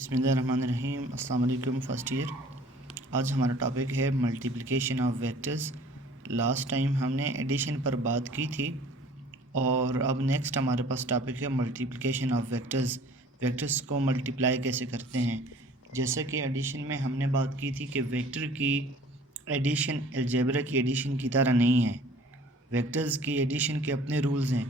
बिस्मिल्लाहिर्रहमानिर्रहीम। अस्सलाम वालेकुम फर्स्ट ईयर। आज हमारा टॉपिक है multiplication of vectors. Last time हमने एडिशन पर बात की थी और अब नेक्स्ट हमारे पास टॉपिक है मल्टीप्लिकेशन ऑफ वेक्टर्स। वेक्टर्स को मल्टीप्लाई कैसे करते हैं। जैसा कि एडिशन में हमने बात की थी कि वेक्टर की एडिशन अलजेब्रा की एडिशन की तरह नहीं है, वेक्टर्स की एडिशन के अपने रूल्स हैं।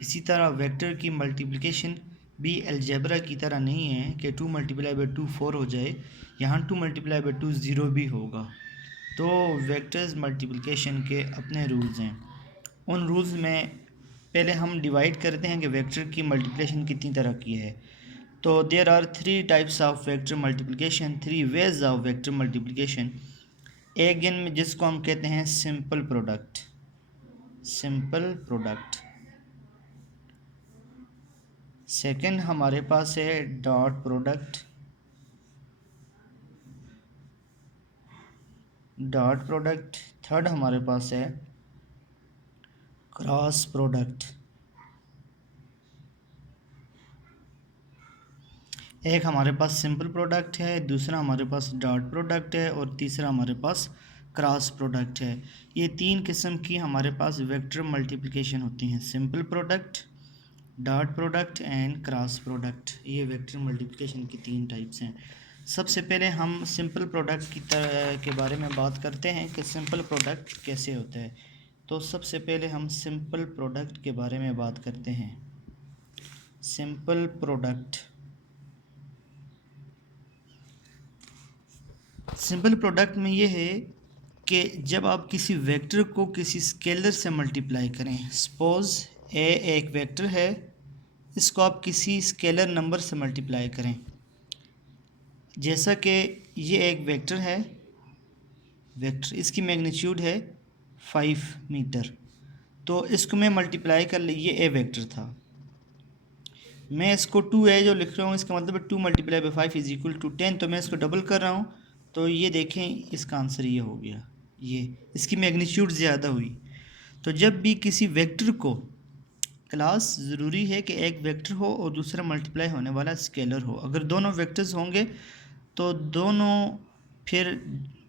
इसी तरह वेक्टर की मल्टीप्लिकेशन भी अलजेब्रा की तरह नहीं है कि 2 मल्टीप्लाई बाई 2 4 हो जाए। यहाँ 2 मल्टीप्लाई बाई 2 0 भी होगा। तो वेक्टर्स मल्टीप्लिकेशन के अपने रूल्स हैं। उन रूल्स में पहले हम डिवाइड करते हैं कि वेक्टर की मल्टीप्लिकेशन कितनी तरह की है। तो there are 3 types of vector multiplication, 3 ways of vector multiplication. एक में जिसको हम कहते हैं simple product, simple product. Second हमारे पास है dot product, dot product. Third हमारे पास है क्रॉस प्रोडक्ट। एक हमारे पास सिंपल प्रोडक्ट है, दूसरा हमारे पास डॉट प्रोडक्ट है और तीसरा हमारे पास क्रॉस प्रोडक्ट है। ये 3 किस्म की हमारे पास वेक्टर मल्टीप्लिकेशन होती हैं, simple product, dot product and cross product. ये वेक्टर मल्टीप्लिकेशन की 3 टाइप्स हैं। सबसे पहले हम सिंपल प्रोडक्ट के बारे में बात करते हैं कि सिंपल प्रोडक्ट कैसे होता है। तो सबसे पहले हम सिंपल प्रोडक्ट के बारे में बात करते हैं। सिंपल प्रोडक्ट, सिंपल प्रोडक्ट में ये है कि जब आप किसी वेक्टर को किसी स्केलर से मल्टीप्लाई करें, सपोज़ ए एक वेक्टर है, इसको आप किसी स्केलर नंबर से मल्टीप्लाई करें। जैसा कि ये एक वेक्टर है, वेक्टर इसकी मैग्नीट्यूड है 5 मीटर, तो इसको मैं मल्टीप्लाई कर ली, ये ए वेक्टर था, मैं इसको 2a जो लिख रहा हूँ इसका मतलब है 2 multiply by 5 is equal to 10। तो मैं इसको डबल कर रहा हूँ, तो ये देखें इसका आंसर ये हो गया, ये इसकी मैग्नीट्यूड ज़्यादा हुई। तो जब भी किसी वेक्टर को, क्लास ज़रूरी है कि एक वेक्टर हो और दूसरा मल्टीप्लाई होने वाला स्केलर हो। अगर दोनों वेक्टर्स होंगे तो दोनों फिर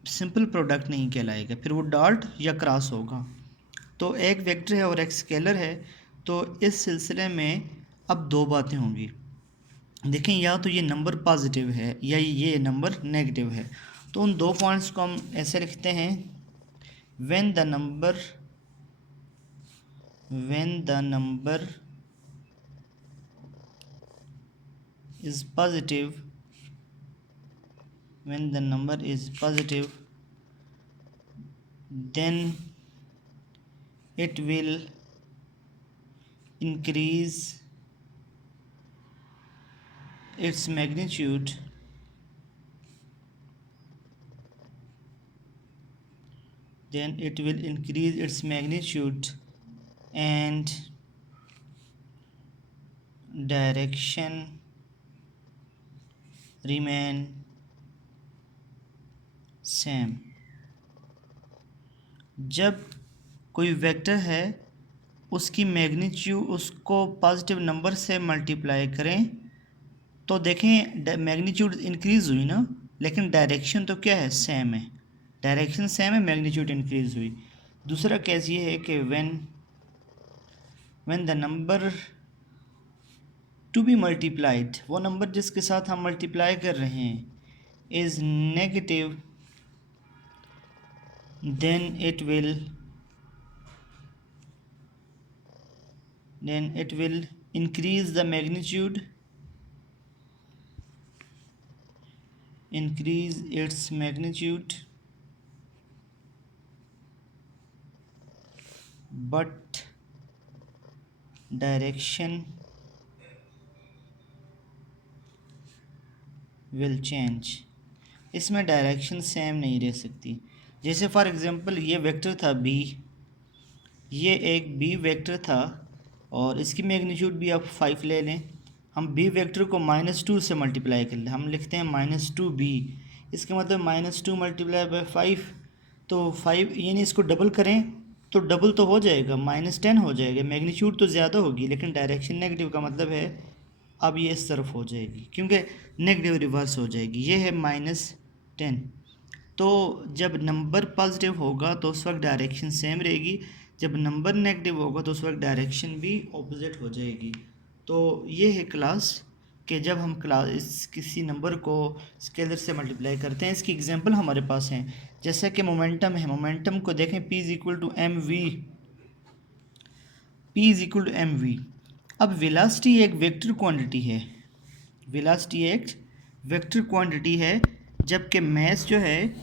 सिंपल प्रोडक्ट नहीं कहलाएगा, फिर वो डॉट या क्रॉस होगा। तो एक वेक्टर है और एक स्केलर है, तो इस सिलसिले में अब 2 बातें होंगी। देखें, या तो ये नंबर पॉजिटिव है या ये नंबर नेगेटिव है। तो उन 2 पॉइंट्स को हम ऐसे लिखते हैं, when the number is positive, when the number is positive, then it will increase its magnitude and direction remain same। जब कोई वेक्टर है उसकी मैग्नीट्यूड, उसको पॉजिटिव नंबर से मल्टीप्लाई करें तो देखें मैग्नीट्यूड इंक्रीज़ हुई ना, लेकिन डायरेक्शन तो क्या है, सेम है, डायरेक्शन सेम है, मैग्नीट्यूड इंक्रीज़ हुई। दूसरा केस ये है कि when the number to be multiplied, वो नंबर जिसके साथ हम मल्टीप्लाई कर रहे हैं, is negative, then it will increase the magnitude, increase its magnitude, but direction will change। इसमें डायरेक्शन सेम नहीं रह सकती। जैसे फॉर एग्ज़ाम्पल ये वेक्टर था b, ये एक b वेक्टर था और इसकी मैग्नीट्यूड भी आप 5 ले लें। हम b वेक्टर को -2 से मल्टीप्लाई कर लें, हम लिखते हैं -2b, इसका मतलब -2 मल्टीप्लाई बाई 5, तो 5 यानी इसको डबल करें तो डबल तो हो जाएगा, -10 हो जाएगा। मैग्नीट्यूड तो ज़्यादा होगी लेकिन डायरेक्शन नेगेटिव का मतलब है अब ये इस तरफ हो जाएगी क्योंकि नेगेटिव रिवर्स हो जाएगी। ये है -10। तो जब नंबर पॉजिटिव होगा तो उस वक्त डायरेक्शन सेम रहेगी, जब नंबर नेगेटिव होगा तो उस वक्त डायरेक्शन भी ऑपोजिट हो जाएगी। तो ये है क्लास कि जब हम किसी नंबर को स्केलर से मल्टीप्लाई करते हैं। इसकी एग्जांपल हमारे पास हैं, जैसा कि मोमेंटम है। मोमेंटम को देखें, P is equal to M V. अब वेलोसिटी एक वेक्टर क्वांटिटी है, वेलोसिटी एक वेक्टर क्वांटिटी है, जबकि मास जो है,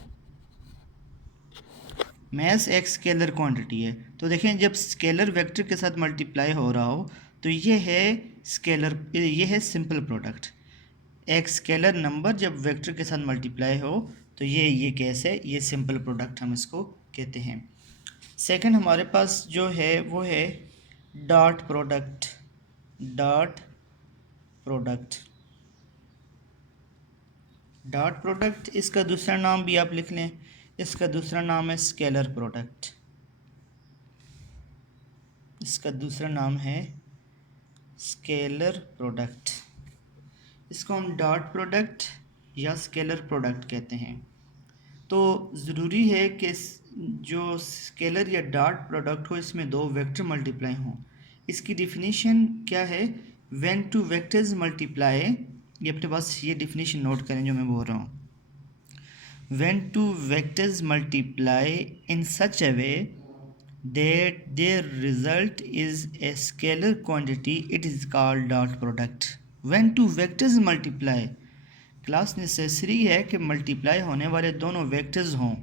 मास एक स्केलर क्वांटिटी है। तो देखें, जब स्केलर वेक्टर के साथ मल्टीप्लाई हो रहा हो तो ये है स्केलर, ये है सिंपल प्रोडक्ट। एक स्केलर नंबर जब वेक्टर के साथ मल्टीप्लाई हो तो ये केस है, ये सिंपल प्रोडक्ट हम इसको कहते हैं। सेकंड हमारे पास जो है वो है dot product. Dot product, dot product, इसका दूसरा नाम भी आप लिख लें, इसका दूसरा नाम है स्केलर प्रोडक्ट। इसका दूसरा नाम है स्केलर प्रोडक्ट। इसको हम डॉट प्रोडक्ट या स्केलर प्रोडक्ट कहते हैं। तो ज़रूरी है कि जो स्केलर या डॉट प्रोडक्ट हो इसमें दो वेक्टर मल्टीप्लाई हों। इसकी डिफिनीशन क्या है? व्हेन टू वेक्टर्स मल्टीप्लाई, ये अपने पास ये डिफिनीशन नोट करें जो मैं बोल रहा हूँ। When two vectors multiply in such a way that their result is a scalar quantity, it is called dot product. When two vectors multiply, class necessary है कि मल्टीप्लाई होने वाले दोनों वेक्टर्स हों,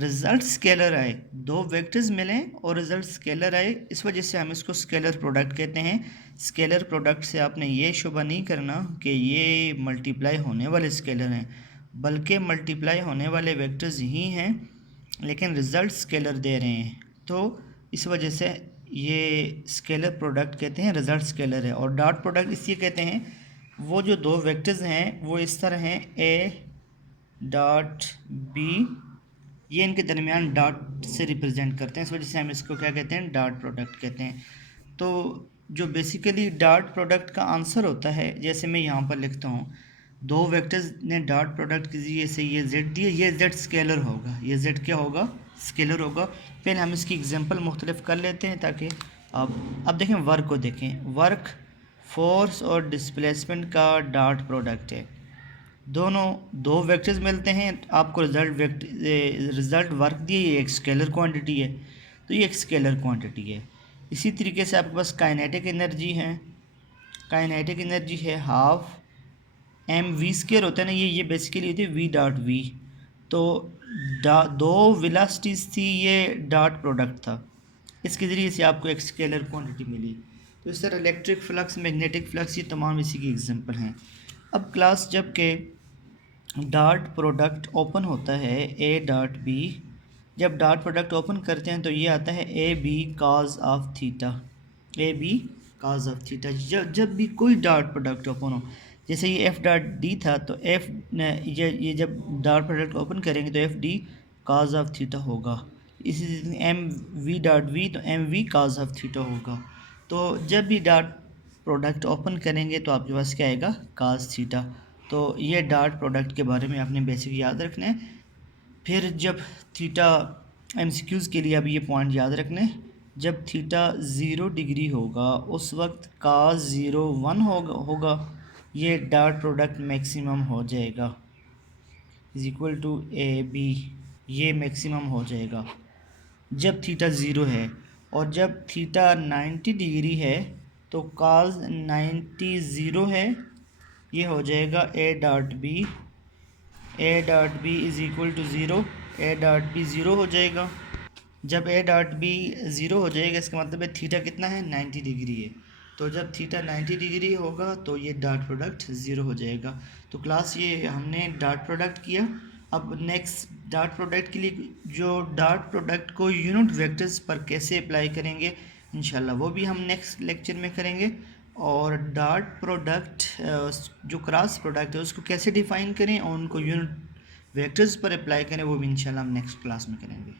रिज़ल्ट स्केलर आए, दो वेक्टर्स मिलें और रिज़ल्ट स्केलर आए, इस वजह से हम इसको स्केलर प्रोडक्ट कहते हैं। स्केलर प्रोडक्ट से आपने ये शुबा नहीं करना कि ये मल्टीप्लाई होने वाले स्केलर हैं, बल्कि मल्टीप्लाई होने वाले वेक्टर्स ही हैं लेकिन रिज़ल्ट स्केलर दे रहे हैं, तो इस वजह से ये स्केलर प्रोडक्ट कहते हैं, रिज़ल्ट स्केलर है। और डॉट प्रोडक्ट इसलिए कहते हैं, वो जो दो वेक्टर्स हैं वो इस तरह हैं, ए डॉट बी, ये इनके दरमियान डॉट से रिप्रेजेंट करते हैं, इस वजह से हम इसको क्या कहते हैं? डॉट प्रोडक्ट कहते हैं। तो जो बेसिकली डॉट प्रोडक्ट का आंसर होता है, जैसे मैं यहाँ पर लिखता हूँ, दो वेक्टर्स ने डॉट प्रोडक्ट के ज़रिए से ये z दिए, ये z स्केलर होगा, ये z क्या होगा? स्केलर होगा। फिर हम इसकी एग्जांपल मुख्तलिफ कर लेते हैं ताकि अब देखें, वर्क को देखें। वर्क फोर्स और डिस्प्लेसमेंट का डॉट प्रोडक्ट है। दोनों दो वेक्टर्स मिलते हैं, आपको रिज़ल्ट वर्क दिए, ये एक स्केलर क्वांटिटी है, तो ये एक स्केलर क्वांटिटी है। इसी तरीके से आपके पास काइनेटिक एनर्जी है, काइनेटिक एनर्जी है हाफ एम वी स्केयर होता है ना, ये बेसिकली होती है वी डॉट वी। तो दो वेलोसिटीज़ थी, ये डॉट प्रोडक्ट था, इसके ज़रिए से आपको एक स्केलर क्वांटिटी मिली। तो इस तरह इलेक्ट्रिक फ्लक्स, मैग्नेटिक फ्लक्स, ये तमाम इसी की एग्जांपल हैं। अब क्लास जब के डॉट प्रोडक्ट ओपन होता है, ए डॉट बी, जब डॉट प्रोडक्ट ओपन करते हैं तो ये आता है A B cos of theta, A B cos of theta. जब भी कोई डॉट प्रोडक्ट ओपन हो, जैसे ये एफ डॉट डी था, तो एफ ये जब डॉट प्रोडक्ट ओपन करेंगे तो F D cos of theta होगा। इसी एम वी डॉट वी, तो M V cos of theta होगा। तो जब भी डॉट प्रोडक्ट ओपन करेंगे तो आपके पास क्या आएगा? काज थीटा। तो ये डॉट प्रोडक्ट के बारे में आपने बेसिक याद रखना है। फिर जब थीटा, एमसीक्यूज़ के लिए अब ये पॉइंट याद रखना है, जब थीटा 0 डिग्री होगा उस वक्त काज 0 होगा, ये डॉट प्रोडक्ट मैक्सिमम हो जाएगा, is equal to A B, ये मैक्सिमम हो जाएगा जब थीटा 0 है। और जब थीटा 90 डिग्री है तो काज 90 0 है, ये हो जाएगा A dot B, A dot B is equal to 0, A dot B 0 हो जाएगा। जब ए डॉट बी 0 हो जाएगा इसका मतलब है थीटा कितना है? 90 डिग्री है। तो जब थीटा 90 डिग्री होगा तो ये डॉट प्रोडक्ट 0 हो जाएगा। तो क्लास ये हमने डॉट प्रोडक्ट किया। अब नेक्स्ट डॉट प्रोडक्ट के लिए, जो डॉट प्रोडक्ट को यूनिट वेक्टर्स पर कैसे अप्लाई करेंगे इंशाल्लाह वो भी हम नेक्स्ट लेक्चर में करेंगे। और डॉट प्रोडक्ट जो क्रॉस प्रोडक्ट है उसको कैसे डिफ़ाइन करें और उनको यूनिट वेक्टर्स पर अप्लाई करें वो भी इंशाल्लाह हम नेक्स्ट क्लास में करेंगे।